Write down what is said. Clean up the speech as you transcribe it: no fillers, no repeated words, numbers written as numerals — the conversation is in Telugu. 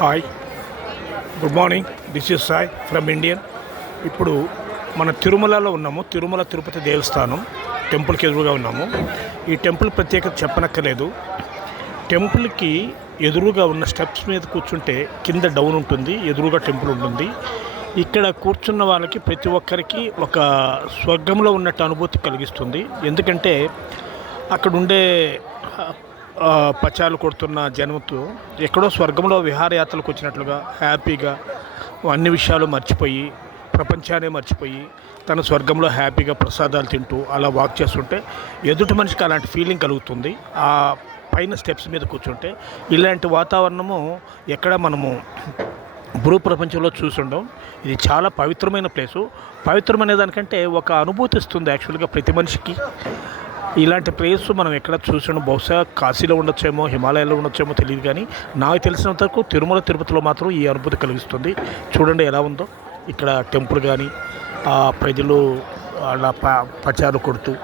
Hi, good morning. This is Sai from Indian. ఇప్పుడు మన తిరుమలలో ఉన్నాము. తిరుమల తిరుపతి దేవస్థానం టెంపుల్కి ఎదురుగా ఉన్నాము. ఈ టెంపుల్ ప్రత్యేకత చెప్పనక్కర్లేదు. టెంపుల్కి ఎదురుగా ఉన్న స్టెప్స్ మీద కూర్చుంటే కింద డౌన్ ఉంటుంది, ఎదురుగా టెంపుల్ ఉంటుంది. ఇక్కడ కూర్చున్న వాళ్ళకి ప్రతి ఒక్కరికి ఒక స్వర్గంలో ఉన్నట్టు అనుభూతి కలిగిస్తుంది. ఎందుకంటే అక్కడ ఉండే పచాలు కొడుతున్న జనంతో ఎక్కడో స్వర్గంలో విహారయాత్రలకు వచ్చినట్లుగా హ్యాపీగా అన్ని విషయాలు మర్చిపోయి, ప్రపంచాన్ని మర్చిపోయి తన స్వర్గంలో హ్యాపీగా ప్రసాదాలు తింటూ అలా వాక్ చేస్తుంటే ఎదుటి మనిషికి అలాంటి ఫీలింగ్ కలుగుతుంది. ఆ పైన స్టెప్స్ మీద కూర్చుంటే ఇలాంటి వాతావరణము ఎక్కడ మనము భూ ప్రపంచంలో చూసుండం. ఇది చాలా పవిత్రమైన ప్లేసు. పవిత్రమైన దానికంటే ఒక అనుభూతి ఇస్తుంది యాక్చువల్గా ప్రతి మనిషికి. ఇలాంటి ప్లేస్ మనం ఎక్కడ చూసాము, బహుశా కాశీలో ఉండొచ్చేమో, హిమాలయాల్లో ఉండొచ్చేమో తెలియదు, కానీ నాకు తెలిసినంత వరకు తిరుమల తిరుపతిలో మాత్రం ఈ అనుభూతి కలిగిస్తుంది. చూడండి ఎలా ఉందో ఇక్కడ టెంపుల్ కానీ, ప్రజలు అలా పచారు కొడుతూ